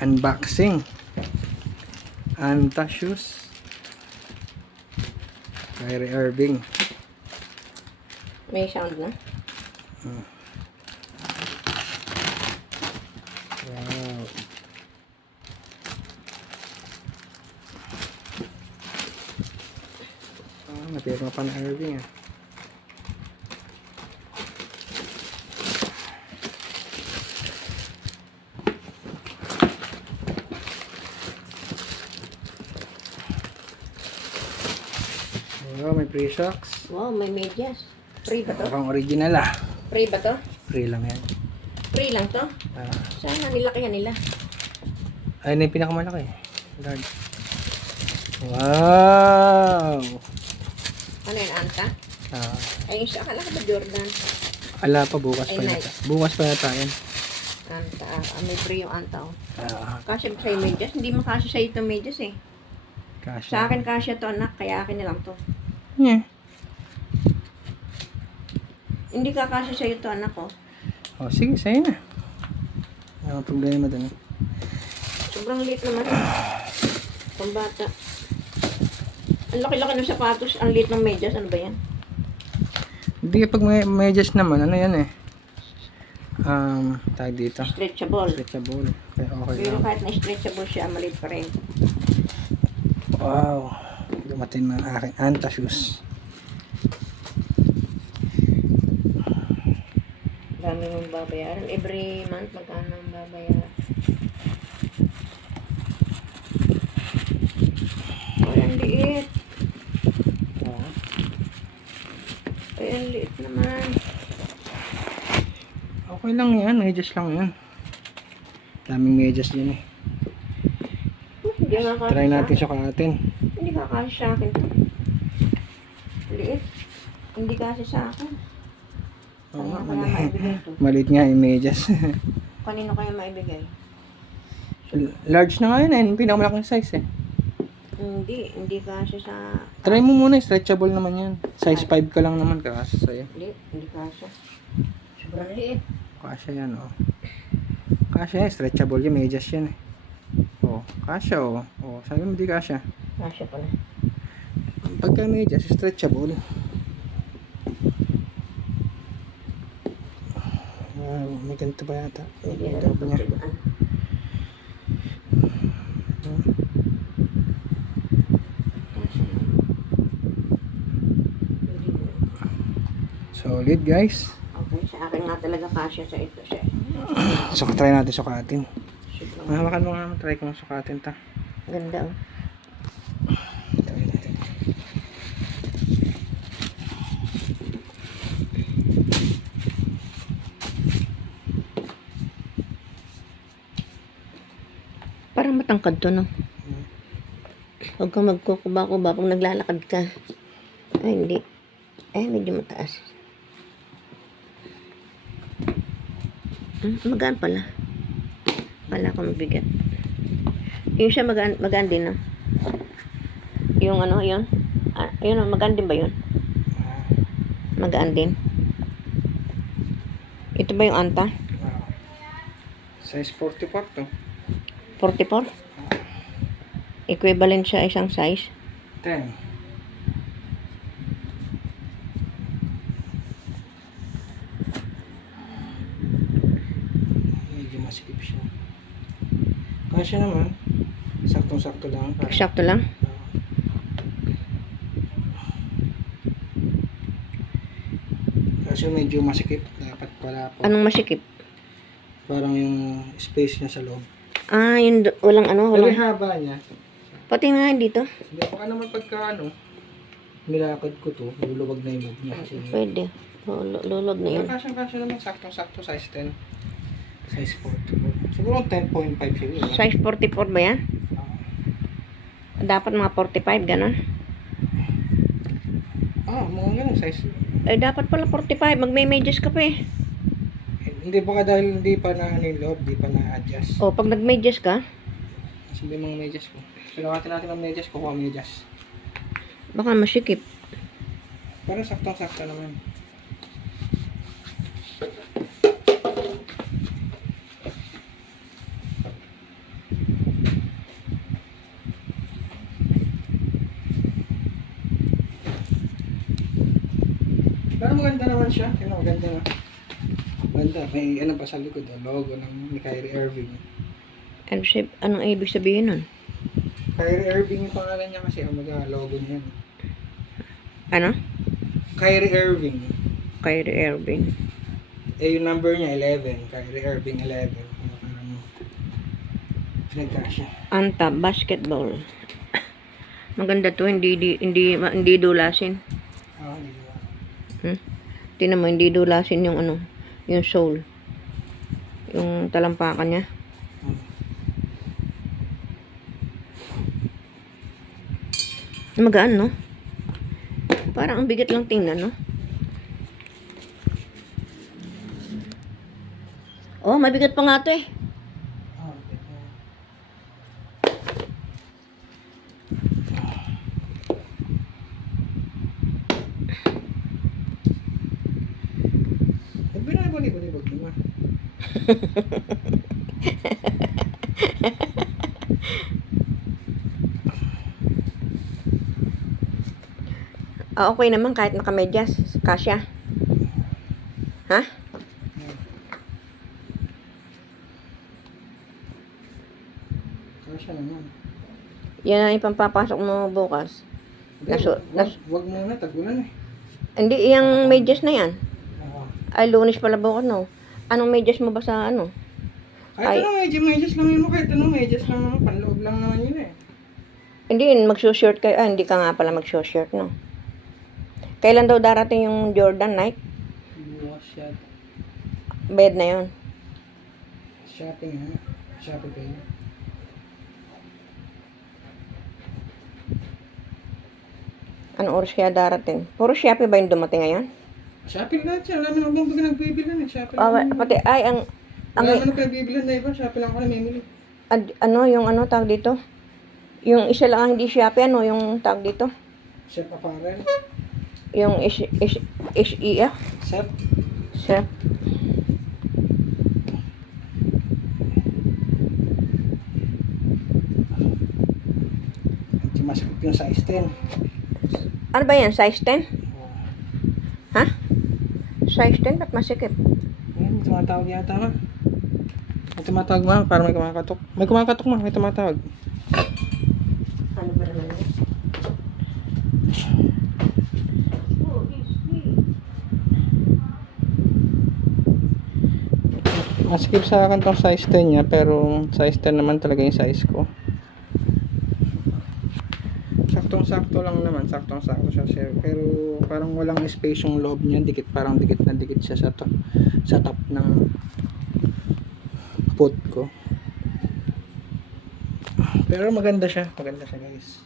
Unboxing. Anta shoes. Kyrie Irving. May sound na. Wow. Napirma pa na Irving ah. Wow, may free socks. Wow, may medyas. Free ba to? Mukhang original ah. Free ba to? Free lang yan. Free lang to? Sana nilakihan nila. Ay, na yung pinakamalaki. Large. Wow! Ano yun, Anta? Ay, isa akala ko ba Jordan? Ala pa, bukas Ay, pa nice. yata. Bukas pa yata yan. Anta, may free yung Anta oh. Ah, Kasya ba sa'yo medyas? Hindi makasya sa'yo itong medyas eh. kasha. Sa akin kasya to anak, kaya akin na lang to. Yeah. Hindi kakasya sa'yo to anak oh. Oh, sige, sa'yo na. Wala problema doon. Sobrang liit naman. Pambata. Ang laki-laki ng sapatos, ang liit ng medyas, ano ba yan? Hindi, pag may medyas naman, ano yan eh. Tag dito. Stretchable. Stretchable. Kaya okay Pero lang. kahit na stretchable siya, maliit pa rin. Wow. Dumating na ang aking Anta shoes. Dami mong babayaran. Every month, magkano ang babayaran? Ay, ang liit. Ay, ang liit naman. Okay lang yan. Medyas lang yan. Daming medyas din eh. Hindi nga kasi Try natin sa akin. sukatin. Hindi ka kasi sa akin to. Liit. Hindi kasi sa akin. Oo nga, Kaya kaya maibigay to. maliit nga yung medyas. Kanino kaya maibigay? Large na nga yun eh. Yung pinakamalaking size eh. Hindi kasi sa... Try mo muna. Stretchable naman yan. Size 5 ka lang naman kasi sa'yo. Hindi kasi. Sobrang liit. Kasha yan oh. Kasha yan. Stretchable yung medyas yan eh. Oh, kasha oh. Oh, sabi mo di kasha. Kasya pala. Pagka medyas, stretchable. Wow, may ganito ba yata? Hindi na Ito ba niya? pagtigaan. Solid guys. Okay, sa akin nga talaga kasya sa ito siya. So, try natin sukatin. Sobrang Mahawakan mo nga, try kong sukatin ta. ganda oh. Try natin. Parang matangkad to, no? Huwag kang magkukuba-kuba pag naglalakad ka. Ay, hindi. Ay, medyo mataas. Magaan pala. Pala ko mabigat. Yung siya magaan din, no? Yung ano, yun? Yun, magaan din ba yun? Magaan din. Ito ba yung Anta? Size 44 to. 44? Equivalent siya isang size. 10. Medyo masikip siya. Kasya naman. Saktong-sakto lang. Eksakto lang. Kasi medyo masikip. Dapat pala po. Anong masikip? Parang yung space niya sa loob. Ah, yun, walang ano, Pero walang... yung haba niya. Pati nga dito. Hindi baka naman pagka ano. Nilakad ko to. Luluwag na yung move niya. Kasi Pwede. Lulog na yun. kasya naman. Saktong-sakto. Size 10. Size 44. Siguro 10.5 siguro. Size 44 ba yan? Dapat mga 45, ganun. Mga ganun size. Eh, dapat pala 45. Magme-medyas ka pa eh. Hindi baka dahil hindi pa na ano yung loob, hindi pa na-adjust. O, pag nag-medyas ka, Sabi mga medyas ko. Sulakatin natin ang medyas, kukuha medyas. baka masikip. Pero saktong-sakto naman. naman siya. Tingnan, maganda na. Maganda. May ano pa sa likod. Logo ng ni Kyrie Irving. Anong ibig sabihin nun? Kyrie Irving yung pangalan niya kasi. Logo niya. Ano? Kyrie Irving. Kyrie Irving. Yung number niya 11. Kyrie Irving 11. Parang pinagkasya. Anta, basketball. Maganda to, hindi dulasin. Hindi ba? Tingnan mo, hindi dulasin yung ano, yung sole. Yung talampakan niya. Magaan, no? Parang ang bigat lang tingnan, no? Oh, mabigat pa nga to eh. Binabalik-balik mo. Okay naman kahit nakamedyas. Kasya. Ha? Kasya naman. Yan ang ipampapasok mo bukas. Wag muna, tagulan eh. Hindi, yung medyas na yan. Oo. Ay, Lunes pala bukas, no? Anong medyas mo ba sa ano? Kahit ano, medyas lang yun mo. Kahit ano, medyas lang naman. Panloob lang naman yun eh. Hindi, magsushirt kayo. Hindi ka nga pala magsushirt, no? Kailan daw darating yung Jordan Nike? Bukas siya. Bayad na yun. Shopping ha. Shopping kayo. Anong oras kaya darating? Puro Shopee ba yung dumating ngayon? Shopping lahat siya. Alam mo naman pag nagbibilan eh. Shopping lang. Pati, ay, ang Wala naman nagbibilan na iba. Shopping lang ko na mamili. yung ano, tawag dito? Yung isa lang ang hindi Shopee, ano, yung tawag dito? Chef Apparel. Yung SEF? Chef. Chef. Masakit yung size 10. Ano ba yan? Size 10? Ha? Size 10? Ba't masikip? May tumatawag yata ma. May tumatawag ma. Para may kumakatok. May kumakatok ma. May tumatawag. Ano ba naman yan? Masikip sa akin tong size 10 niya. Pero size 10 naman talaga yung size ko. Saktong-sakto lang naman. Saktong-sakto siya. Pero parang walang space yung loob niya. Parang dikit na dikit siya sa top ng foot ko. Pero maganda siya. Maganda siya guys.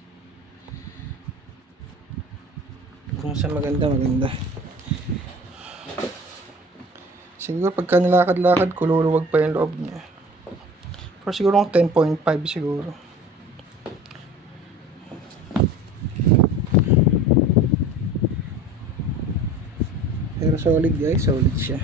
Kung sa maganda. Siguro pagka nilakad-lakad, kululuwag pa yung loob niya. Pero siguro 10.5 siguro. Pero solid guys, solid siya.